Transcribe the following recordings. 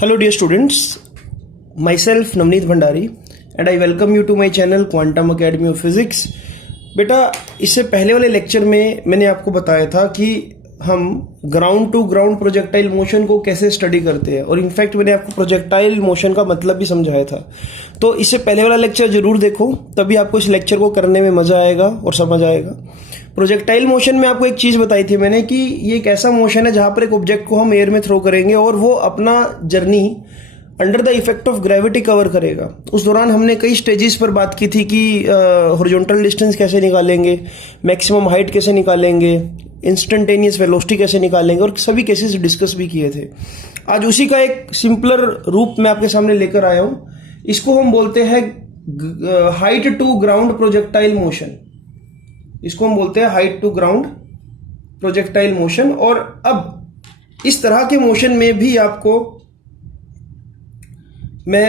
Hello dear students, myself Navneet Bhandari and I welcome you to my channel Quantum Academy of Physics। बेटा इससे पहले वाले lecture में मैंने आपको बताया था कि हम ground to ground projectile motion को कैसे स्टडी करते हैं और इनफैक्ट मैंने आपको प्रोजेक्टाइल मोशन का मतलब भी समझाया था। तो इससे पहले वाला लेक्चर जरूर देखो, तभी आपको इस लेक्चर को करने में मजा आएगा और समझ आएगा। प्रोजेक्टाइल मोशन में आपको एक चीज बताई थी मैंने कि ये एक ऐसा मोशन है जहां पर एक ऑब्जेक्ट को हम एयर में थ्रो करेंगे और वो अपना journey under the effect of gravity cover करेगा। उस दौरान हमने कई स्टेजेस पर बात की थी कि हॉरिजॉन्टल डिस्टेंस कैसे निकालेंगे, मैक्सिमम हाइट कैसे निकालेंगे, इंस्टेंटेनियस वेलोसिटी कैसे निकालेंगे और सभी केसेस डिस्कस भी किए थे। आज उसी का एक सिंपलर रूप मैं आपके सामने लेकर आया हूं। इसको हम बोलते हैं height to ground projectile motion. इसको हम बोलते हैं height to ground projectile motion. और अब इस तरह के मोशन में भी आपको मैं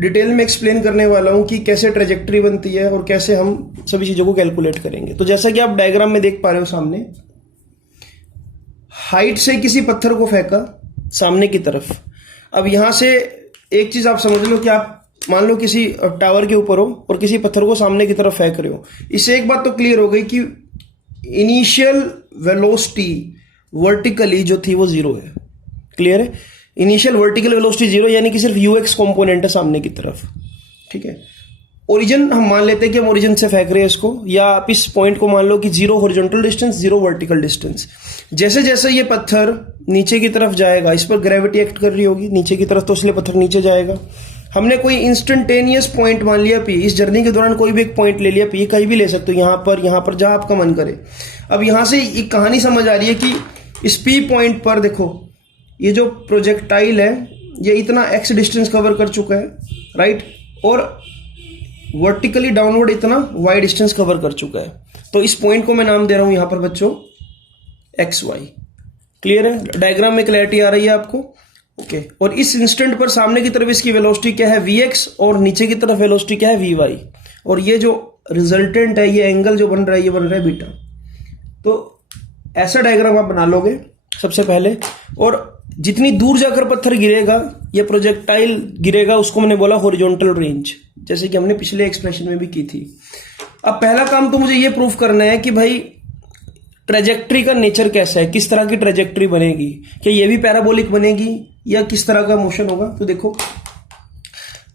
डिटेल में एक्सप्लेन करने वाला हूं कि कैसे ट्रेजेक्टरी बनती है और कैसे हम सभी चीजों को कैलकुलेट करेंगे। तो जैसा कि आप डायग्राम में देख पा रहे हो सामने, हाइट से किसी पत्थर को फेंका सामने की तरफ। अब यहां से एक चीज आप समझ लो कि आप मान लो किसी टावर के ऊपर हो और किसी पत्थर को सामने की तरफ फेंक रहे हो। इससे एक बात तो क्लियर हो गई कि इनिशियल वेलोसिटी वर्टिकली जो थी वो जीरो है। क्लियर है? इनिशियल वर्टिकल वेलोसिटी जीरो, यानी कि सिर्फ यूएक्स कंपोनेंट है सामने की तरफ। ठीक है। ओरिजिन हम मान लेते हैं कि हम ओरिजिन से फेंक रहे हैं इसको, या आप इस पॉइंट को मान लो कि zero horizontal distance, zero vertical distance. जैसे जैसे ये पत्थर नीचे की तरफ जाएगा, इस पर ग्रेविटी एक्ट कर रही होगी नीचे की तरफ, तो इसलिए पत्थर नीचे जाएगा। हमने कोई इंस्टेंटेनियस पॉइंट मान लिया पी, इस जर्नी के दौरान कोई भी एक पॉइंट ले लिया पी, कहीं भी ले सकते हो, यहां पर जहां आपका मन करे। अब यहां से एक कहानी समझ आ रही है कि इस पी पॉइंट पर देखो, ये जो प्रोजेक्टाइल है ये इतना एक्स डिस्टेंस कवर कर चुका है, राइट, और वर्टिकली डाउनवर्ड इतना वाई डिस्टेंस कवर कर चुका है। तो इस पॉइंट को मैं नाम दे रहा हूं यहां पर बच्चों एक्स वाई। क्लियर है? डायग्राम में क्लैरिटी आ रही है आपको? ओके। और इस इंस्टेंट पर सामने की तरफ इसकी वेलोसिटी क्या है, वीएक्स, और नीचे की तरफ वेलोसिटी क्या है, वी वाई। और ये जो रिजल्टेंट है, ये एंगल जो बन रहा है, ये बन रहा है बीटा। तो ऐसा डायग्राम आप बना लोगे सबसे पहले। और जितनी दूर जाकर पत्थर गिरेगा या प्रोजेक्टाइल गिरेगा, उसको मैंने बोला हॉरिजॉन्टल रेंज, जैसे कि हमने पिछले एक्सप्रेशन में भी की थी। अब पहला काम तो मुझे ये प्रूफ करना है कि भाई ट्रेजेक्ट्री का नेचर कैसा है, किस तरह की ट्रेजेक्ट्री बनेगी, क्या ये भी पैराबोलिक बनेगी या किस तरह का मोशन होगा। तो देखो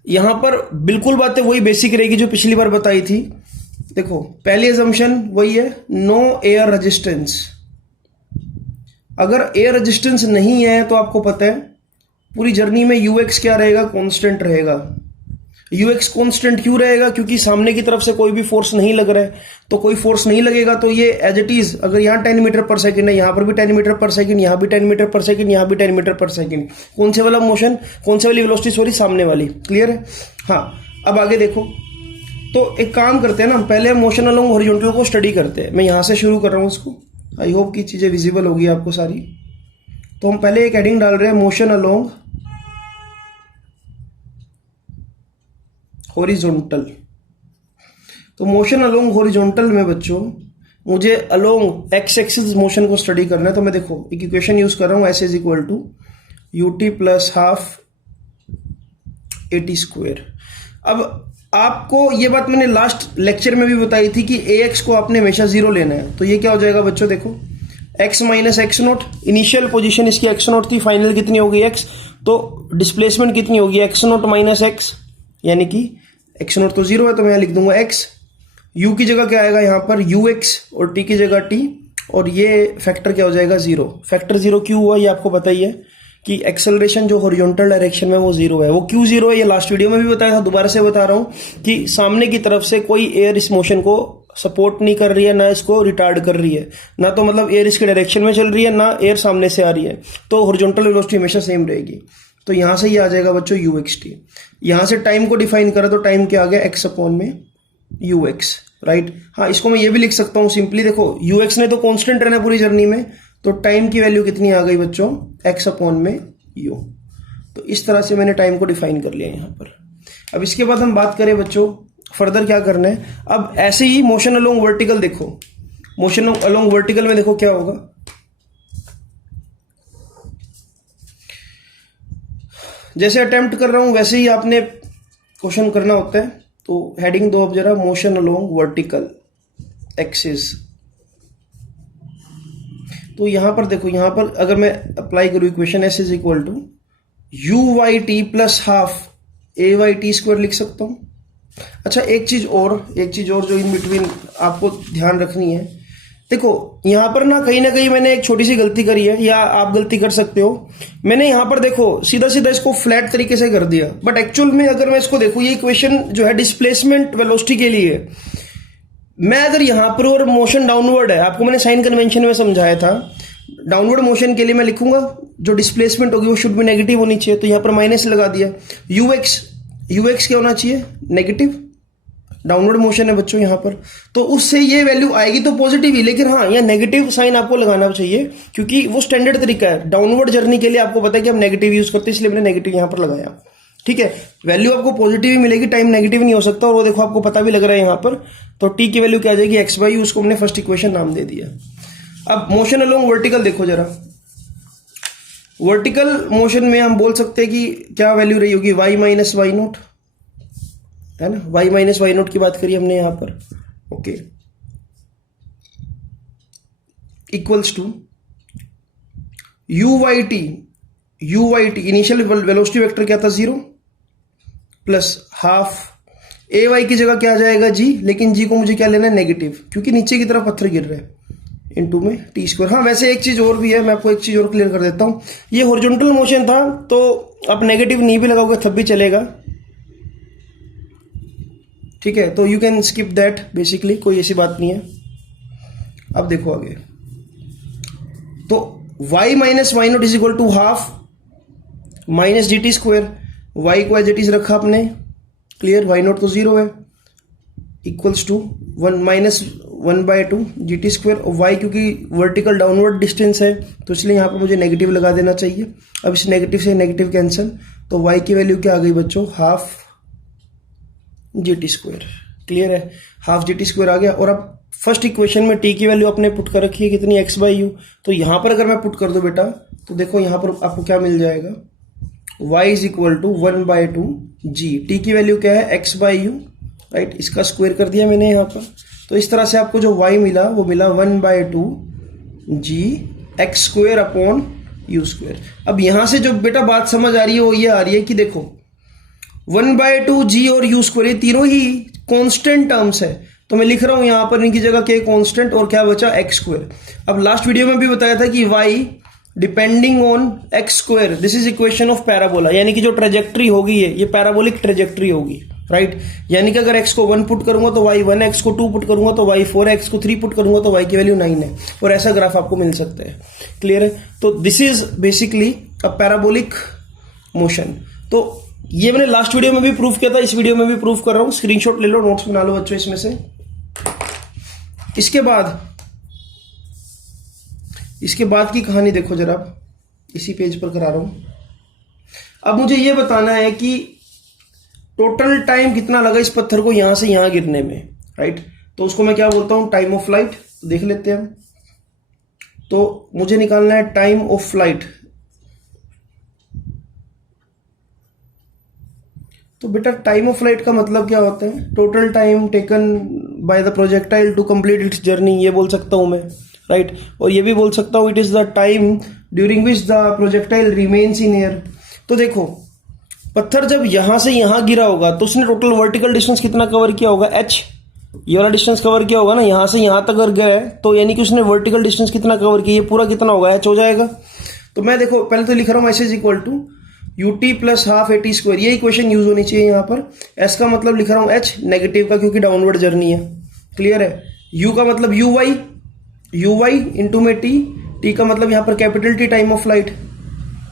यहां पर बिल्कुल बातें वही बेसिक रहेगी जो पिछली बार बताई थी। देखो पहली अजम्पशन वही है, नो एयर रेजिस्टेंस। अगर एयर रेजिस्टेंस नहीं है तो आपको पता है पूरी जर्नी में यूएक्स क्या रहेगा, कांस्टेंट रहेगा। यूएक्स कांस्टेंट क्यों रहेगा? क्योंकि सामने की तरफ से कोई भी फोर्स नहीं लग रहा है। तो कोई फोर्स नहीं लगेगा तो ये एज इट इज, अगर यहाँ 10 मीटर पर सेकंड है, यहां पर भी 10 मीटर पर सेकंड, यहां भी 10 मीटर पर सेकंड, यहां भी 10 मीटर पर सेकंड। कौन से वाला मोशन, कौन से वाली वेलोसिटी, सॉरी सामने वाली। क्लियर है? हाँ। अब आगे देखो, तो एक काम करते हैं ना, पहले मोशन अलोंग हॉरिजॉन्टल को स्टडी करते हैं। मैं यहां से शुरू कर रहा हूं इसको, आई होप की चीजें विजिबल होगी आपको सारी। तो हम पहले एक हेडिंग डाल रहे हैं, मोशन अलोंग हॉरिजॉन्टल। तो मोशन अलोंग हॉरिजॉन्टल में बच्चों मुझे अलोंग एक्स एक्सिस मोशन को स्टडी करना है। तो मैं देखो एक इक्वेशन यूज कर रहा हूं, S is equal to U T plus half A T square. अब आपको ये बात मैंने लास्ट लेक्चर में भी बताई थी कि ए एक्स को आपने हमेशा जीरो लेना है। तो ये क्या हो जाएगा बच्चों, देखो x minus x note, initial position इसकी एक्स नोट थी, फाइनल कितनी होगी एक्स, तो डिस्प्लेसमेंट कितनी होगी एक्स नोट माइनस एक्स, यानी कि एक्स नोट तो जीरो है तो मैं लिख दूंगा एक्स। यू की जगह क्या आएगा यहाँ पर, यू एक्स, और टी की जगह टी, और ये फैक्टर क्या हो जाएगा, जीरो। फैक्टर जीरो क्यों हुआ ये आपको पता ही है कि एक्सेलरेशन जो हॉरिजॉन्टल डायरेक्शन में वो जीरो है। वो क्यों जीरो है ये लास्ट वीडियो में भी बताया था, दोबारा से बता रहा हूं कि सामने की तरफ से कोई एयर इस मोशन को सपोर्ट नहीं कर रही है, ना इसको रिटार्ड कर रही है, ना तो मतलब एयर इसके डायरेक्शन में चल रही है, ना एयर सामने से आ रही है। तो हॉरिजॉन्टल वेलोसिटी हमेशा सेम रहेगी। तो यहां से ये आ जाएगा बच्चों यू एक्स टी। यहां से टाइम को डिफाइन करा तो टाइम क्या आ गया, एक्स अपॉन में यू एक्स, राइट। हाँ, इसको मैं ये भी लिख सकता हूं सिंपली, देखो यू एक्स ने तो कांस्टेंट रहना पूरी जर्नी में, तो टाइम की वैल्यू कितनी आ गई बच्चों, एक्स अपॉन में यू। तो इस तरह से मैंने टाइम को डिफाइन कर लिया यहां पर। अब इसके बाद हम बात करें बच्चों फर्दर क्या करना है। अब ऐसे ही मोशन अलोंग वर्टिकल देखो, मोशन अलोंग वर्टिकल में देखो क्या होगा। जैसे अटेम्प्ट कर रहा हूं वैसे ही आपने क्वेश्चन करना होता है। तो हेडिंग दो अब जरा, मोशन अलोंग वर्टिकल एक्सिस। तो यहां पर देखो, यहां पर अगर मैं अप्लाई करूं equation S is equal to U Y T plus half A Y T square लिख सकता हूं। अच्छा एक चीज और जो इन बिटवीन आपको ध्यान रखनी है, देखो यहां पर ना कहीं मैंने एक छोटी सी गलती करी है, या आप गलती कर सकते हो। मैंने यहां पर देखो सीधा इसको फ्लैट तरीके से कर दिया, बट एक्चुअल में अगर मैं इसको देखूं, ये इक्वेशन जो है डिस्प्लेसमेंट वेलोसिटी के लिए है। मैं अगर यहां पर, और मोशन डाउनवर्ड है, आपको मैंने साइन कन्वेंशन में समझाया था, डाउनवर्ड मोशन के लिए मैं लिखूंगा जो डिस्प्लेसमेंट होगी वो शुड भी नेगेटिव होनी चाहिए, तो यहां पर माइनस लगा दिया। यूएक्स क्या होना चाहिए, नेगेटिव। डाउनवर्ड मोशन है बच्चों यहां पर, तो उससे ये वैल्यू आएगी तो पॉजिटिव ही, लेकिन हाँ यहाँ नेगेटिव साइन आपको लगाना चाहिए, क्योंकि वो स्टैंडर्ड तरीका है। डाउनवर्ड जर्नी के लिए आपको पता है कि हम नेगेटिव यूज करते हैं, इसलिए मैंने नेगेटिव यहां पर लगाया। ठीक है, वैल्यू आपको पॉजिटिव ही मिलेगी, टाइम नेगेटिव नहीं हो सकता। और वो देखो आपको पता भी लग रहा है यहां पर, तो टी की वैल्यू क्या आ जाएगी, एक्स बाई यू। उसको हमने फर्स्ट इक्वेशन नाम दे दिया। अब मोशन अलोंग वर्टिकल देखो जरा, वर्टिकल मोशन में हम बोल सकते हैं कि क्या वैल्यू रही होगी, y माइनस वाई नोट, है ना। y माइनस वाई नोट की बात करी हमने यहां पर, okay, equals to U Y T initial velocity vector क्या था 0, प्लस हाफ ए वाई की जगह क्या आ जाएगा g, लेकिन g को मुझे क्या लेना है, नेगेटिव, क्योंकि नीचे की तरफ पत्थर गिर रहे हैं, इनटू में टी स्क्वायर। हाँ वैसे एक चीज और भी है, मैं आपको एक चीज और क्लियर कर देता हूं। ये हॉरिजॉन्टल मोशन था, तो आप नेगेटिव नहीं भी लगाओगे तब भी चलेगा। ठीक है, तो you can skip that, basically कोई ऐसी बात नहीं है। अब देखो आगे, तो y minus Y naught is equal to half minus G T square. Y को एज इट इज रखा आपने, क्लियर, वाई नोट तो 0 है, equals to 1 minus 1/2 G T square. और वाई क्योंकि वर्टिकल डाउनवर्ड डिस्टेंस है, तो इसलिए यहां पर मुझे नेगेटिव लगा देना चाहिए। अब इस नेगेटिव से नेगेटिव कैंसिल, तो वाई की वैल्यू क्या आ गई बच्चों, हाफ जी टी स्क्वायर। क्लियर है, हाफ जी टी स्क्वायर आ गया। और अब फर्स्ट इक्वेशन में टी की वैल्यू अपने पुट कर रखी है कितनी, एक्स बाई यू। तो यहां पर अगर मैं पुट कर दूं बेटा, तो देखो यहां पर आपको क्या मिल जाएगा, y is equal to 1/2 G. T की वैल्यू क्या है, एक्स बाई यू, राइट, इसका स्क्वायर कर दिया मैंने यहां पर। तो इस तरह से आपको जो y मिला वो मिला 1/2 g x square upon u square. अब यहां से जो बेटा बात समझ आ रही है वो ये आ रही है कि देखो 1/2 जी और यू स्क्वायर ये तीनों ही कांस्टेंट टर्म्स है, तो मैं लिख रहा हूं यहां पर इनकी जगह के कांस्टेंट, और क्या बचा, एक्स स्क्वायर। अब लास्ट वीडियो में भी बताया था कि y depending on x square, this is equation of parabola, यानी कि जो ट्रेजेक्ट्री होगी ये पैराबोलिक ट्रेजेक्ट्री होगी, राइट। यानी कि अगर x को 1 पुट करूंगा तो y 1, x को 2 पुट करूंगा तो y 4, x को 3 पुट करूंगा तो y की वैल्यू 9 है, और ऐसा ग्राफ आपको मिल सकता है। क्लियर है, तो this is basically a parabolic motion. तो ये मैंने लास्ट वीडियो में भी प्रूफ किया था, इस वीडियो में भी प्रूफ कर रहा हूं, स्क्रीनशॉट ले लो, नोट्स बना लो बच्चों इसमें से। इसके बाद की कहानी देखो जरा, इसी पेज पर करा रहा हूं। अब मुझे यह बताना है कि टोटल टाइम कितना लगा इस पत्थर को यहां से यहां गिरने में, राइट। तो उसको मैं क्या बोलता हूं, टाइम ऑफ फ्लाइट। देख लेते हैं हम। तो मुझे निकालना है टाइम ऑफ फ्लाइट। तो बेटा टाइम ऑफ फ्लाइट का मतलब क्या होता है, total time taken by the projectile to complete its journey, ये बोल सकता हूं मैं, राइट। और ये भी बोल सकता हूं it is the time during which the projectile remains in air. तो देखो पत्थर जब यहां से यहां गिरा होगा तो उसने टोटल वर्टिकल डिस्टेंस कितना कवर किया होगा, h, ये वाला डिस्टेंस कवर किया होगा ना, यहां से यहां तक अगर गए तो यानी कि उसने वर्टिकल डिस्टेंस कितना कवर किया, ये पूरा कितना होगा, h हो जाएगा। तो मैं देखो पहले तो लिख रहा हूं s is equal to ut plus half at square, ये इक्वेशन यूज होनी चाहिए यहाँ पर। s का मतलब लिख रहा हूं h, नेगेटिव का क्योंकि डाउनवर्ड जर्नी है, क्लियर है। u का मतलब uy इंटू में t का मतलब यहाँ पर capital T time of flight,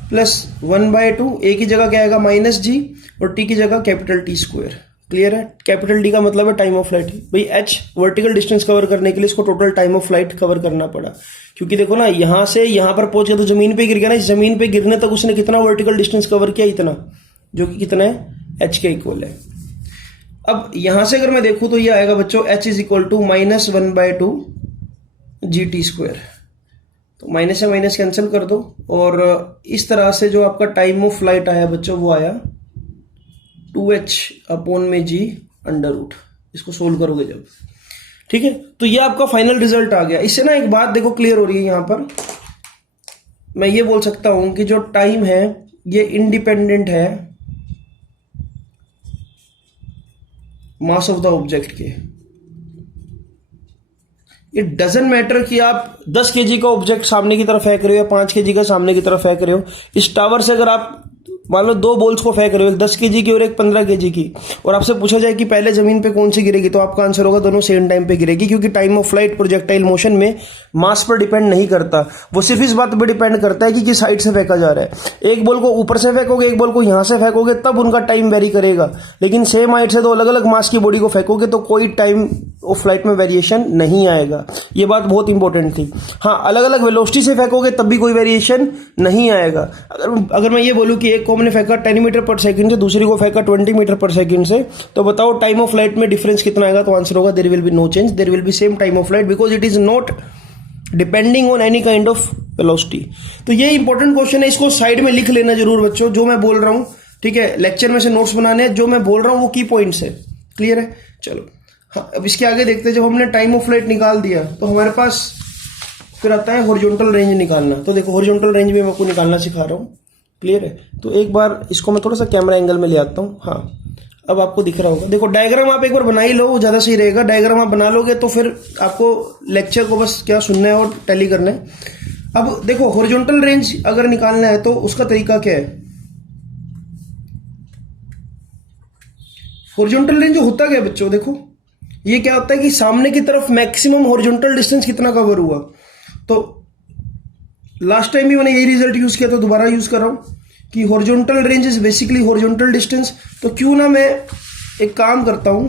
plus 1/2, a की जगह क्या आएगा माइनस जी, और t की जगह कैपिटल T स्क्वायर। क्लियर है, कैपिटल D का मतलब है टाइम ऑफ फ्लाइट। भाई h वर्टिकल डिस्टेंस कवर करने के लिए इसको total time of flight cover करना पड़ा, क्योंकि देखो ना यहां से यहां पर पहुंच गया तो जमीन पे गिर गया ना, इस जमीन पे गिरने तक उसने कितना वर्टिकल डिस्टेंस कवर किया, इतना, जो कि कितना है, h के इक्वल है। अब यहां से अगर मैं देखूं तो ये आएगा बच्चों h is equal to -1/2 G T square, तो माइनस से माइनस कैंसिल कर दो और इस तरह से जो आपका टाइम ऑफ फ्लाइट आया बच्चों वो आया 2h/g अंडर रूट। इसको सोल्व करोगे जब, ठीक है, तो ये आपका फाइनल रिजल्ट आ गया। इससे ना एक बात देखो क्लियर हो रही है, यहां पर मैं ये बोल सकता हूं कि जो टाइम है ये इंडिपेंडेंट है मास ऑफ द ऑब्जेक्ट के। इट डजेंट मैटर कि आप 10 kg का ऑब्जेक्ट सामने की तरफ फेंक रहे हो या 5 kg का सामने की तरफ फेंक रहे हो। इस टावर से अगर आप मान लो 2 बॉल्स को फेंक रहे हो, एक 10 kg की और एक 15 kg की, और आपसे पूछा जाए कि पहले जमीन पे कौन सी गिरेगी, तो आपका आंसर होगा दोनों सेम टाइम पे गिरेगी, क्योंकि time of flight projectile motion में मास पर डिपेंड नहीं करता। वो सिर्फ इस बात पर डिपेंड करता है कि किस साइड से फेंका जा रहा है। एक बॉल को ऊपर से फेंकोगे, एक बॉल को यहां से फेंकोगे, तब उनका टाइम वेरी करेगा। लेकिन सेम हाइट से 2 अलग अलग मास की बॉडी को फेंकोगे तो कोई टाइम ऑफ फ्लाइट में वेरिएशन नहीं आएगा। ये बात बहुत इंपॉर्टेंट थी। हाँ, अलग अलग वेलोसिटी से फेंकोगे तब भी कोई वेरिएशन नहीं आएगा। अगर मैं ये बोलूं कि एक को हमने फेंका 10 मीटर पर सेकंड से, दूसरी को फेंका 20 मीटर पर सेकंड से, तो बताओ टाइम ऑफ फ्लाइट में डिफरेंस कितना आएगा? तो आंसर होगा there will be no change, there will be same time of flight because it is not depending on any kind of velocity. तो ये इंपॉर्टेंट क्वेश्चन है, इसको साइड में लिख लेना जरूर बच्चों, जो मैं बोल रहा हूं, ठीक है। लेक्चर में से नोट्स बनाने हैं, जो मैं बोल रहा हूं वो की पॉइंट्स है। क्लियर है? चलो हाँ, अब इसके आगे देखते हैं। जब हमने टाइम ऑफ फ्लाइट निकाल दिया तो हमारे पास फिर आता है हॉरिजॉन्टल रेंज निकालना। तो देखो हॉरिजॉन्टल रेंज भी मैं आपको निकालना सिखा रहा हूँ। क्लियर है? तो एक बार इसको मैं थोड़ा सा कैमरा एंगल में ले आता हूँ। हाँ, अब आपको दिख रहा होगा। देखो डायग्राम आप एक बार बना ही लो, वो ज्यादा सही रहेगा। डायग्राम आप बना लोगे तो फिर आपको लेक्चर को बस क्या सुनना है और टैली करना है। अब देखो हॉरिजॉन्टल रेंज अगर निकालना है तो उसका तरीका क्या है? हॉरिजॉन्टल रेंज होता क्या बच्चों? देखो ये क्या होता है कि सामने की तरफ मैक्सिमम हॉरिजॉन्टल डिस्टेंस कितना कवर हुआ। तो लास्ट टाइम भी मैंने यही रिजल्ट यूज किया, तो दोबारा यूज कर रहा हूं कि horizontal range is basically horizontal distance. तो क्यों ना मैं एक काम करता हूं,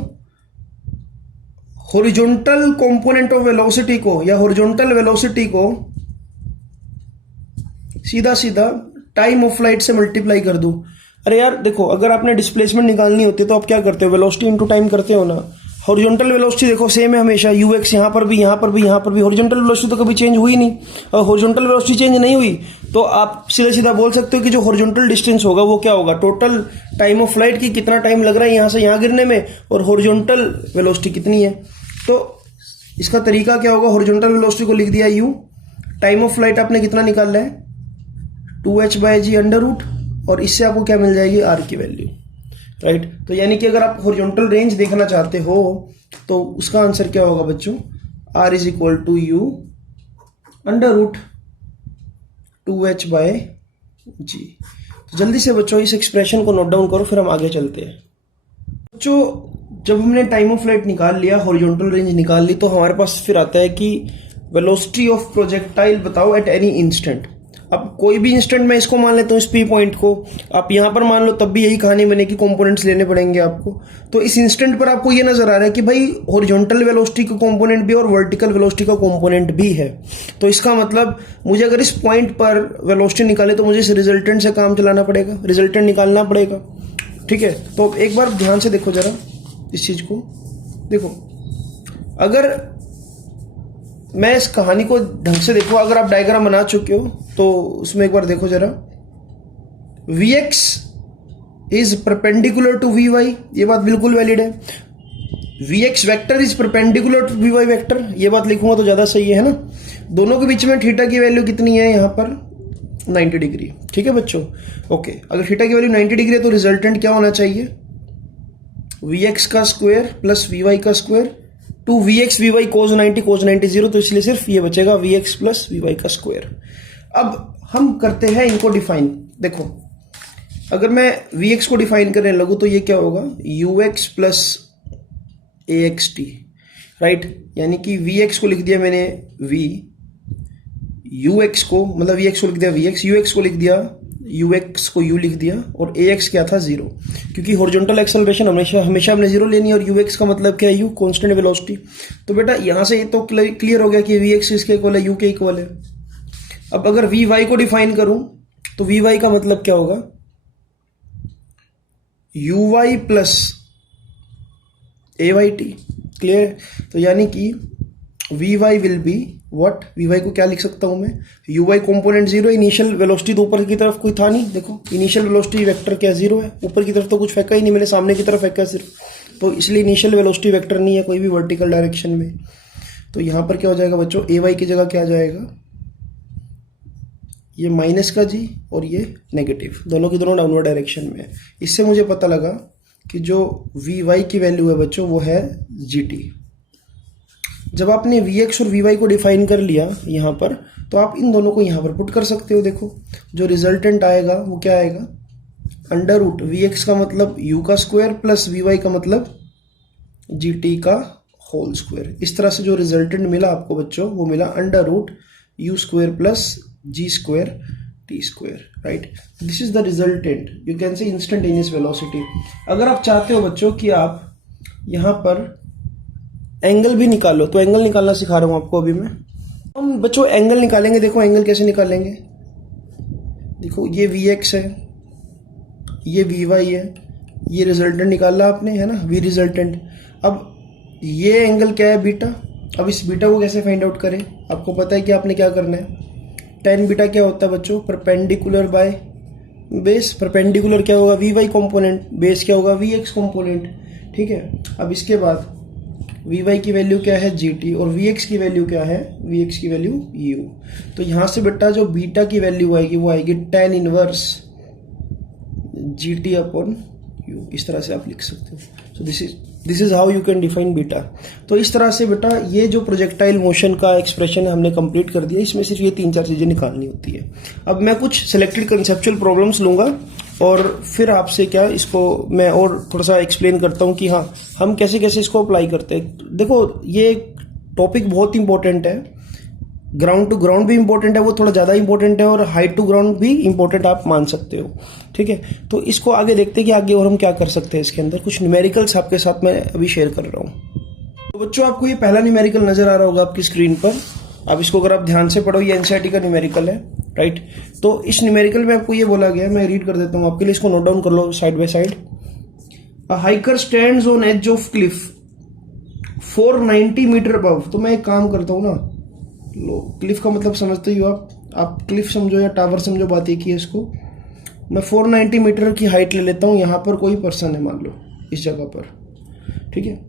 हॉरिजॉन्टल कंपोनेंट ऑफ वेलोसिटी को या हॉरिजॉन्टल वेलोसिटी को सीधा सीधा टाइम ऑफ फ्लाइट से मल्टीप्लाई कर दूं। अरे यार देखो, अगर आपने डिस्प्लेसमेंट निकालनी होती है तो आप क्या करते हो? वेलोसिटी इनटू टाइम करते हो ना। हॉरिजॉन्टल वेलोसिटी देखो सेम है हमेशा, यूएक्स यहां पर भी, यहां पर भी, यहां पर भी। हॉरिजॉन्टल वेलोसिटी तो कभी चेंज हुई नहीं, और हॉरिजॉन्टल वेलोसिटी चेंज नहीं हुई तो आप सीधा सीधा बोल सकते हो कि जो हॉरिजॉन्टल डिस्टेंस होगा वो क्या होगा? टोटल टाइम ऑफ फ्लाइट की कितना टाइम लग रहा है यहां से यहां गिरने में, और हॉरिजॉन्टल वेलोसिटी कितनी है। तो इसका तरीका क्या होगा? हॉरिजॉन्टल वेलोसिटी को लिख दिया यू, टाइम ऑफ फ्लाइट आपने कितना निकालना है? 2h/g अंडर रूट, और इससे आपको क्या मिल जाएगी? आर की वैल्यू। राइट, तो यानी कि अगर आप हॉरिजॉन्टल रेंज देखना चाहते हो तो उसका आंसर क्या होगा बच्चों? R is equal to U under root 2h/g। तो जल्दी से बच्चों इस एक्सप्रेशन को नोट डाउन करो, फिर हम आगे चलते हैं। बच्चों जब हमने टाइम ऑफ फ्लाइट निकाल लिया, हॉरिजॉन्टल रेंज निकाल ली, तो हमारे पास फिर आता है कि वेलोसिटी ऑफ प्रोजेक्टाइल बताओ एट एनी इंस्टेंट। अब कोई भी इंस्टेंट में इसको मान लेता हूँ, इस पी पॉइंट को आप यहां पर मान लो, तब भी यही कहानी बने कि कंपोनेंट्स लेने पड़ेंगे आपको। तो इस इंस्टेंट पर आपको ये नजर आ रहा है कि भाई हॉरिजॉन्टल वेलोसिटी का कंपोनेंट भी और वर्टिकल वेलोसिटी का कंपोनेंट भी है। तो इसका मतलब मुझे अगर इस पॉइंट पर वेलोसिटी निकाले तो मुझे इस रिजल्टेंट से काम चलाना पड़ेगा, रिजल्टेंट निकालना पड़ेगा। ठीक है, तो एक बार ध्यान से देखो जरा इस चीज को। देखो अगर मैं इस कहानी को ढंग से देखो, अगर आप डायग्राम बना चुके हो तो उसमें एक बार देखो जरा, Vx is perpendicular to Vy, ये बात बिल्कुल वैलिड है। Vx vector is perpendicular to Vy vector, ये बात लिखूंगा तो ज्यादा सही है ना। दोनों के बीच में थीटा की वैल्यू कितनी है यहाँ पर? 90 डिग्री। ठीक है बच्चों, ओके। अगर थीटा की वैल्यू 90 डिग्री है तो रिजल्टेंट क्या होना चाहिए? Vx का स्क्वायर प्लस Vy का square, 2Vx Vy cos 90 cos 90 0, तो इसलिए सिर्फ ये बचेगा Vx प्लस Vy का स्क्वायर। अब हम करते हैं इनको डिफाइन। देखो अगर मैं Vx को डिफाइन करने लगूं तो ये क्या होगा? Ux plus AXT। राइट, यानी कि Vx को लिख दिया मैंने V, Ux को मतलब Vx को लिख दिया Vx, Ux को लिख दिया Ux को U लिख दिया, और AX क्या था? 0, क्योंकि हॉरिजॉन्टल एक्सेलरेशन हमेशा हमने 0 लेनी है, और Ux का मतलब क्या है? U, constant velocity. तो बेटा यहां से तो क्लियर हो गया कि Vx इसके इक्वल है, U के इक्वल है। अब अगर Vy को डिफाइन करूं तो Vy का मतलब क्या होगा? Uy plus AYT। क्लियर? तो यानी कि V Y will be what, V Y को क्या लिख सकता हूं मैं, U Y component zero, initial velocity तो ऊपर की तरफ कोई था नहीं, देखो इनिशियल वेलोसिटी वेक्टर क्या जीरो है, ऊपर की तरफ तो कुछ फेंका ही नहीं मैंने, सामने की तरफ फेंका सिर्फ, तो इसलिए इनिशियल वेलोसिटी वेक्टर नहीं है कोई भी वर्टिकल डायरेक्शन में। तो यहां पर क्या हो जाएगा बच्चों, ए वाई की जगह क्या आ जाएगा, ये माइनस का जी और ये नेगेटिव, दोनों की दोनों डाउनवर्ड डायरेक्शन में है। इससे मुझे पता लगा कि जो वी वाई की वैल्यू है बच्चों वो है जी टी। जब आपने वी एक्स और वी वाई को डिफाइन कर लिया यहाँ पर, तो आप इन दोनों को यहाँ पर पुट कर सकते हो। देखो जो रिजल्टेंट आएगा वो क्या आएगा, अंडर रूट वी एक्स का मतलब यू का स्क्वायर प्लस वी वाई का मतलब जी टी का होल स्क्वायर। इस तरह से जो रिजल्टेंट मिला आपको बच्चों वो मिला under root U square plus G square T square, right. This is the resultant, you can say instantaneous velocity. अगर आप चाहते हो बच्चों कि आप यहाँ पर एंगल भी निकालो, तो एंगल निकालना सिखा रहा हूं आपको अभी मैं। हम बच्चों एंगल निकालेंगे, देखो एंगल कैसे निकालेंगे, देखो ये वी एक्स है, ये वी वाई है, ये रिजल्टेंट निकाला आपने है ना, वी रिजल्टेंट। अब ये एंगल क्या है, बीटा। अब इस बीटा को कैसे फाइंड आउट करें, आपको पता है कि आपने क्या करना है, टेन बीटा क्या होता है बच्चों, परपेंडिकुलर बाय बेस। परपेंडिकुलर क्या होगा, वी वाई कॉम्पोनेंट, बेस क्या होगा, वी एक्स कॉम्पोनेंट, ठीक है। अब इसके बाद वी वाई की वैल्यू क्या है, जी टी, और वी एक्स की वैल्यू क्या है, वी एक्स की वैल्यू यू। तो यहां से बेटा जो बीटा की वैल्यू आएगी वो आएगी tan inverse G T upon you, इस तरह से आप लिख सकते हो। So this is how you can define beta. तो इस तरह से बेटा ये जो प्रोजेक्टाइल मोशन का एक्सप्रेशन है हमने कंप्लीट कर दिया। इसमें सिर्फ ये 3-4 चीजें निकालनी होती है। अब मैं कुछ सिलेक्टेड कंसेप्चुअल प्रॉब्लम्स लूंगा और फिर आपसे क्या इसको मैं और थोड़ा सा एक्सप्लेन करता हूँ कि हाँ हम कैसे कैसे इसको अप्लाई करते हैं। देखो ये टॉपिक बहुत इंपॉर्टेंट है, ग्राउंड टू ग्राउंड भी इंपॉर्टेंट है, वो थोड़ा ज़्यादा इंपॉर्टेंट है, और हाइट टू ग्राउंड भी इंपॉर्टेंट आप मान सकते हो, ठीक है। तो इसको आगे देखते हैं कि आगे और हम क्या कर सकते हैं। इसके अंदर कुछ न्यूमेरिकल्स आपके साथ मैं अभी शेयर कर रहा हूँ। तो बच्चों आपको ये पहला न्यूमेरिकल नजर आ रहा होगा आपकी स्क्रीन पर। अब इसको अगर आप ध्यान से पढ़ो, ये एनसीईआरटी का न्यूमेरिकल है, राइट। तो इस न्यूमेरिकल में आपको ये बोला गया है, मैं रीड कर देता हूँ आपके लिए, इसको नोट डाउन कर लो side by side. A hiker stands on edge of cliff 490 metre above. तो मैं एक काम करता हूँ ना, लो क्लिफ का मतलब समझते ही हो आप क्लिफ समझो या टावर समझो, बात एक ही है। इसको मैं 490 मीटर की हाइट ले लेता हूँ, यहाँ पर कोई पर्सन है मान लो इस जगह पर, ठीक है।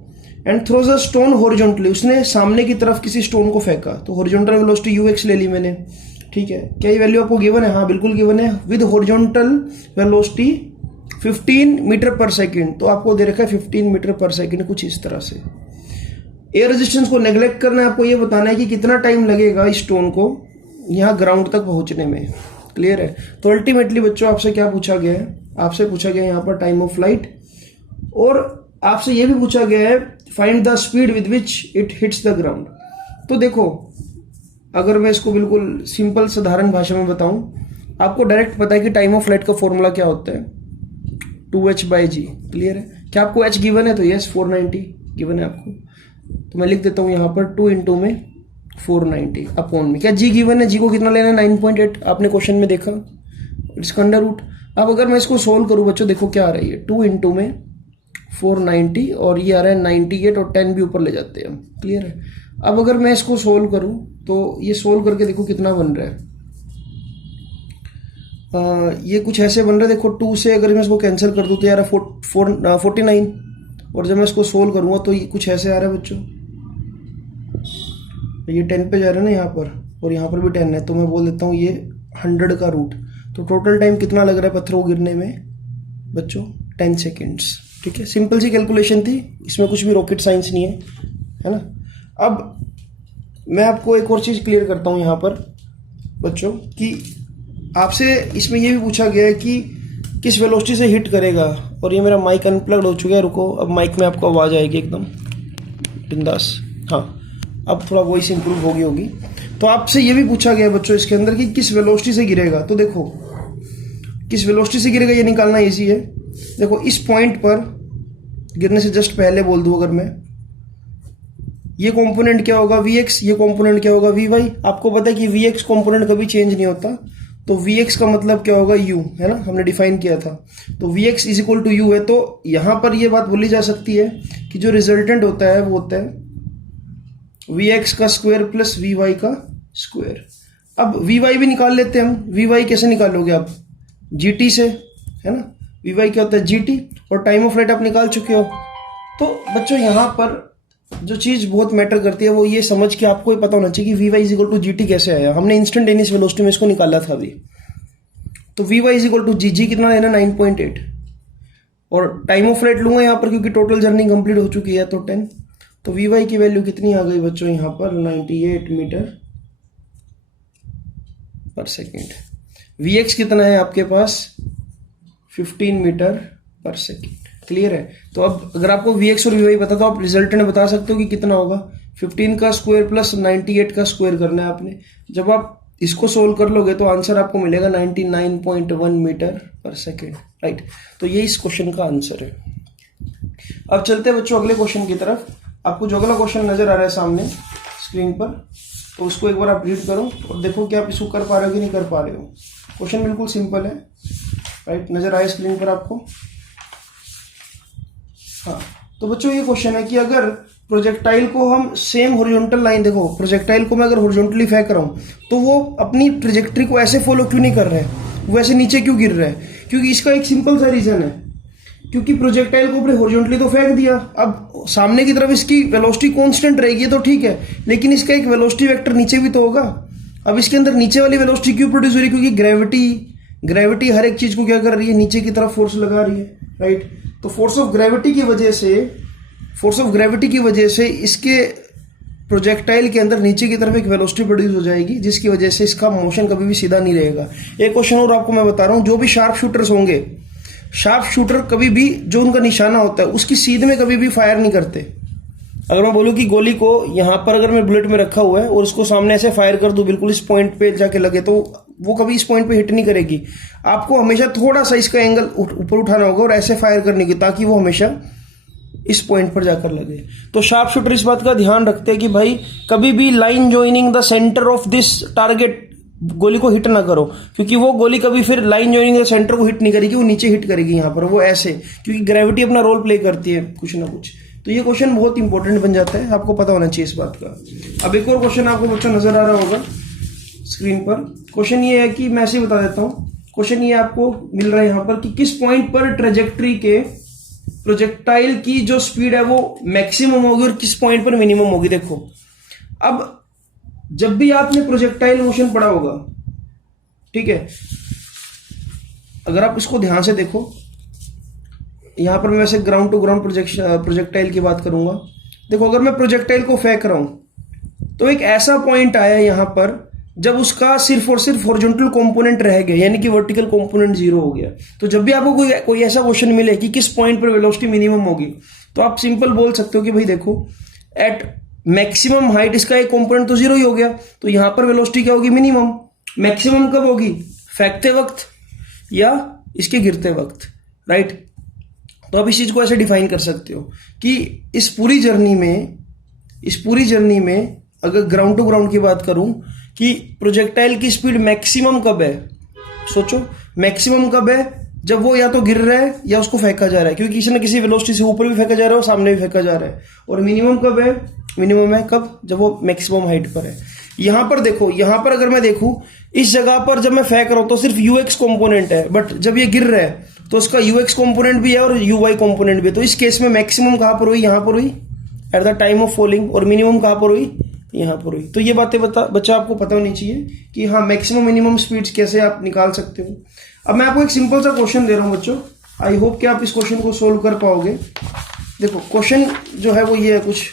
And throws a stone horizontally, उसने सामने की तरफ किसी स्टोन को फेंका, तो हॉरिजॉन्टल वेलोसिटी यू एक्स ले ली मैंने, ठीक है। क्या ये वैल्यू आपको गिवन है, हाँ बिल्कुल गिवन है, विद हॉरिजॉन्टल वेलोसिटी 15 मीटर पर सेकेंड। तो आपको दे रखा है 15 मीटर पर सेकेंड, कुछ इस तरह से। एयर रेजिस्टेंस को नेग्लेक्ट करना है, आपको ये बताना है कि कितना टाइम लगेगा इस स्टोन को यहाँ ग्राउंड तक पहुंचने में, क्लियर है। तो अल्टीमेटली बच्चों आपसे क्या पूछा गया है, आपसे पूछा गया है यहाँ पर टाइम ऑफ फ्लाइट, और आपसे ये भी पूछा गया है find the speed with which it hits the ground. तो देखो अगर मैं इसको बिल्कुल सिंपल साधारण भाषा में बताऊं, आपको डायरेक्ट पता है कि टाइम ऑफ फ्लाइट का फॉर्मूला क्या होता है, 2h/g, क्लियर है। क्या आपको h गिवन है, तो यस 490 गिवन है आपको, तो मैं लिख देता हूं यहाँ पर 2 इंटू में 490 अपॉन में क्या g गिवन है, g को कितना लेना है 9.8, आपने क्वेश्चन में देखा, इसका अंडर रूट। अब अगर मैं इसको सोल्व करूं बच्चों, देखो क्या आ रही है, 2 इंटू में 490 और ये आ रहा है 98 और 10 भी ऊपर ले जाते हैं हम, क्लियर है। अब अगर मैं इसको सोल्व करूं तो ये सोल्व करके देखो कितना बन रहा है, ये कुछ ऐसे बन रहा है, देखो 2 से अगर मैं इसको कैंसिल कर दूं तो यार 49, और जब मैं इसको सोल्व करूंगा तो ये कुछ ऐसे आ रहा है बच्चों, ये 10 पे जा रहा है ना यहाँ पर, और यहाँ पर भी 10 है, तो मैं बोल देता हूँ ये 100 का रूट। तो टोटल टाइम कितना लग रहा है पत्थरों को गिरने में बच्चों, 10 सेकेंड्स, ठीक है। सिंपल सी कैलकुलेशन थी, इसमें कुछ भी रॉकेट साइंस नहीं है ना। अब मैं आपको एक और चीज़ क्लियर करता हूँ यहाँ पर बच्चों, कि आपसे इसमें ये भी पूछा गया है कि किस वेलोसिटी से हिट करेगा, और ये मेरा माइक अनप्लग्ड हो चुका है, रुको अब माइक में आपको आवाज़ आएगी एकदम बिंदास, हाँ अब थोड़ा वॉइस इंप्रूव होगी। तो आपसे ये भी पूछा गया बच्चों इसके अंदर कि किस वेलोसिटी से गिरेगा। तो देखो किस वेलोसिटी से गिरेगा ये निकालना इजी है। देखो इस पॉइंट पर गिरने से जस्ट पहले बोल दूं अगर मैं, ये कंपोनेंट क्या होगा Vx, ये कंपोनेंट क्या होगा Vy। आपको पता है कि Vx कंपोनेंट कभी चेंज नहीं होता, तो Vx का मतलब क्या होगा u, है ना, हमने डिफाइन किया था। तो Vx is equal to u है। तो यहां पर ये बात बोली जा सकती है कि जो रिजल्टेंट होता है वो होता है वी एक्स का स्क्वायर प्लस वी वाई का स्क्वायर। अब वी वाई भी निकाल लेते हैं हम। वी वाई कैसे निकालोगे आप? जी टी से, है ना। वी वाई क्या होता है? जी टी, और टाइम ऑफ फ्लाइट आप निकाल चुके हो। तो बच्चों यहाँ पर जो चीज़ बहुत मैटर करती है वो ये समझ के आपको ये पता होना चाहिए कि V Y is equal to G T कैसे आया। हमने इंस्टेंटेनियस वेलोसिटी में इसको निकाला था अभी। तो v Y is equal to g, g कितना लेना? 9.8, और टाइम ऑफ फ्लाइट लूंगा यहाँ पर क्योंकि टोटल जर्नी कंप्लीट हो चुकी है तो 10। तो वी वाई की वैल्यू कितनी आ गई बच्चों यहाँ पर? 98 मीटर पर सेकेंड। वी एक्स कितना है आपके पास? 15 मीटर पर सेकेंड। क्लियर है? तो अब अगर आपको वी एक्स और वी वाई पता तो आप रिजल्टेंट बता सकते हो कि कितना होगा। 15 का स्क्वायर प्लस 98 का स्क्वायर करना है आपने। जब आप इसको सोल्व कर लोगे तो आंसर आपको मिलेगा 99.1 मीटर पर सेकेंड। राइट, तो ये इस क्वेश्चन का आंसर है। अब चलते हैं बच्चों अगले क्वेश्चन की तरफ। आपको जो अगला क्वेश्चन नजर आ रहा है सामने स्क्रीन पर, तो उसको एक बार आप रीड करो और देखो कि आप इसको कर पा रहे हो कि नहीं कर पा रहे हो। क्वेश्चन बिल्कुल सिंपल है। राइट, नजर आया स्क्रीन पर आपको? हाँ, तो बच्चों ये क्वेश्चन है कि अगर प्रोजेक्टाइल को हम सेम हॉरिजॉन्टल लाइन, देखो प्रोजेक्टाइल को मैं अगर हॉरिजॉन्टली फेंक रहा हूँ तो वो अपनी ट्रेजेक्ट्री को ऐसे फॉलो क्यों नहीं कर रहा है, वो ऐसे नीचे क्यों गिर रहा है? क्योंकि इसका एक सिंपल सा रीजन है, क्योंकि प्रोजेक्टाइल को अपने हॉरिजॉन्टली तो फेंक दिया, अब सामने की तरफ इसकी वेलोसिटी कांस्टेंट रहेगी तो ठीक है, लेकिन इसका एक वेलोसिटी वेक्टर नीचे भी तो होगा। अब इसके अंदर नीचे वाली वेलोसिटी क्यों प्रोड्यूस हो रही है? क्योंकि ग्रेविटी हर एक चीज को क्या कर रही है? नीचे की तरफ फोर्स लगा रही है। राइट, तो फोर्स ऑफ ग्रेविटी की वजह से इसके प्रोजेक्टाइल के अंदर नीचे की तरफ एक वेलोसिटी प्रोड्यूस हो जाएगी, जिसकी वजह से इसका मोशन कभी भी सीधा नहीं रहेगा। एक क्वेश्चन और आपको मैं बता रहा हूं, जो भी शार्प शूटर्स होंगे, शार्प शूटर कभी भी जो उनका निशाना होता है उसकी सीध में कभी भी फायर नहीं करते। अगर मैं बोलूं कि गोली को यहां पर अगर मैं बुलेट में रखा हुआ है और उसको सामने ऐसे फायर कर दूं बिल्कुल इस पॉइंट पे जाके लगे, तो वो कभी इस पॉइंट पे हिट नहीं करेगी। आपको हमेशा थोड़ा सा इसका एंगल ऊपर उठाना होगा और ऐसे फायर करने की, ताकि वो हमेशा इस पॉइंट पर जाकर लगे। तो शार्प शूटर इस बात का ध्यान रखते हैं कि भाई कभी भी line joining the centre of this target गोली को हिट ना करो, क्योंकि वो गोली कभी फिर लाइन ज्वाइनिंग द सेंटर को हिट नहीं करेगी, वो नीचे हिट करेगी यहाँ पर, वो ऐसे, क्योंकि ग्रेविटी अपना रोल प्ले करती है कुछ ना कुछ। तो ये क्वेश्चन बहुत इंपॉर्टेंट बन जाता है, आपको पता होना चाहिए इस बात का। अब एक और क्वेश्चन आपको बच्चों नजर आ रहा होगा स्क्रीन पर। क्वेश्चन ये है कि मैं ऐसे ही बता देता हूँ। क्वेश्चन ये आपको मिल रहा है यहाँ पर कि किस पॉइंट पर ट्रेजेक्ट्री के प्रोजेक्टाइल की जो स्पीड है वो मैक्सिमम होगी और किस पॉइंट पर मिनिमम होगी। देखो, अब जब भी आपने प्रोजेक्टाइल मोशन पढ़ा होगा, ठीक है, अगर आप इसको ध्यान से देखो, यहां पर मैं वैसे ग्राउंड टू ग्राउंड प्रोजेक्टाइल की बात करूंगा। देखो, अगर मैं प्रोजेक्टाइल को फेंक रहा हूं तो एक ऐसा पॉइंट आया यहां पर जब उसका सिर्फ और सिर्फ हॉरिजॉन्टल कंपोनेंट रह गया, यानी कि वर्टिकल कंपोनेंट जीरो हो गया। तो जब भी आपको कोई ऐसा क्वेश्चन मिले कि किस पॉइंट पर वेलोसिटी मिनिमम होगी, तो आप सिंपल बोल सकते हो कि भाई देखो, एट मैक्सिमम हाइट इसका एक कंपोनेंट तो जीरो ही हो गया, तो यहां पर वेलोसिटी क्या होगी? मिनिमम। मैक्सिमम कब होगी? फेंकते वक्त या इसके गिरते वक्त। राइट, तो आप इस चीज को ऐसे डिफाइन कर सकते हो कि इस पूरी जर्नी में अगर ग्राउंड टू ग्राउंड की बात करूं कि प्रोजेक्टाइल की स्पीड मैक्सिमम कब है, सोचो मैक्सिमम कब है? जब वो या तो गिर रहा है या उसको फेंका जा रहा है, क्योंकि किसी न किसी वेलोसिटी से ऊपर भी फेंका जा रहा है और सामने भी फेंका जा रहा है। और मिनिमम कब है? मिनिमम है कब? जब वो मैक्सिमम हाइट पर है। यहां पर देखो, यहां पर अगर मैं देखूं इस जगह पर जब मैं फेंक रहा हूं तो सिर्फ यूएक्स कंपोनेंट है, बट जब ये गिर रहा है तो उसका यूएक्स कंपोनेंट भी है और यूवाई कंपोनेंट भी है। तो इस केस में मैक्सिमम कहां पर हुई? यहां पर हुई at the time of falling, और मिनिमम कहां पर हुई? यहां पर हुई। तो ये बातें बच्चा आपको पता होनी चाहिए कि हाँ, मैक्सिमम मिनिमम स्पीड्स कैसे आप निकाल सकते हो। अब मैं आपको एक सिंपल सा क्वेश्चन दे रहा हूं बच्चों, आई होप कि आप इस क्वेश्चन को सोल्व कर पाओगे। देखो, क्वेश्चन जो है वो ये है, कुछ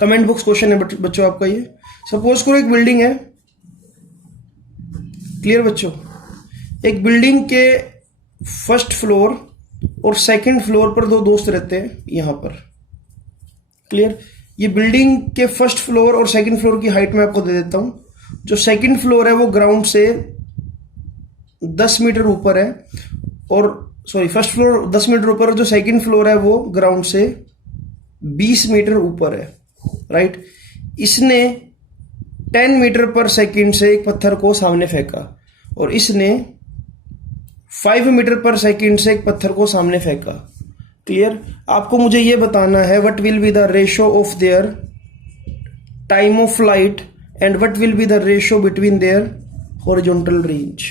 कमेंट बॉक्स क्वेश्चन है बच्चों आपका। ये सपोज करो एक बिल्डिंग है, क्लियर बच्चों, एक बिल्डिंग के फर्स्ट फ्लोर और सेकंड फ्लोर पर दो दोस्त रहते हैं यहां पर, क्लियर। ये बिल्डिंग के फर्स्ट फ्लोर और सेकंड फ्लोर की हाइट मैं आपको दे देता हूं। जो सेकंड फ्लोर है वो ग्राउंड से 10 मीटर ऊपर है, और सॉरी फर्स्ट फ्लोर 10 मीटर ऊपर, और जो सेकंड फ्लोर है वो ग्राउंड से 20 मीटर ऊपर है। राइट, इसने 10 मीटर पर सेकंड से एक पत्थर को सामने फेंका और इसने 5 मीटर पर सेकंड से एक पत्थर को सामने फेंका। क्लियर? आपको मुझे ये बताना है what will be the ratio of their time of flight and what will be the ratio between their horizontal range,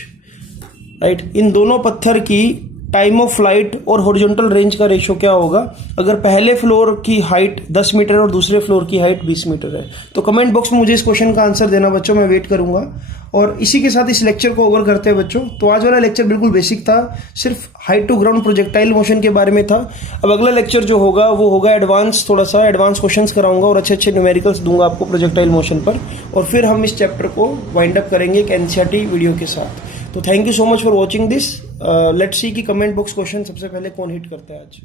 right? इन दोनों पत्थर की टाइम ऑफ फ्लाइट और हॉरिजॉन्टल रेंज का रेशो क्या होगा अगर पहले फ्लोर की हाइट 10 मीटर और दूसरे फ्लोर की हाइट 20 मीटर है? तो कमेंट बॉक्स में मुझे इस क्वेश्चन का आंसर देना बच्चों, मैं वेट करूंगा। और इसी के साथ इस लेक्चर को ओवर करते हैं बच्चों। तो आज वाला लेक्चर बिल्कुल बेसिक था, सिर्फ height to ground projectile motion के बारे में था। अब अगला लेक्चर जो होगा वो होगा एडवांस, थोड़ा सा एडवांस क्वेश्चंस कराऊंगा और अच्छे अच्छे न्यूमेरिकल्स दूंगा आपको प्रोजेक्टाइल मोशन पर, और फिर हम इस चैप्टर को वाइंड अप करेंगे एक एनसीईआरटी वीडियो के साथ। तो thank you so much for watching this. Let's see कि कमेंट बॉक्स क्वेश्चन सबसे पहले कौन हिट करता है आज।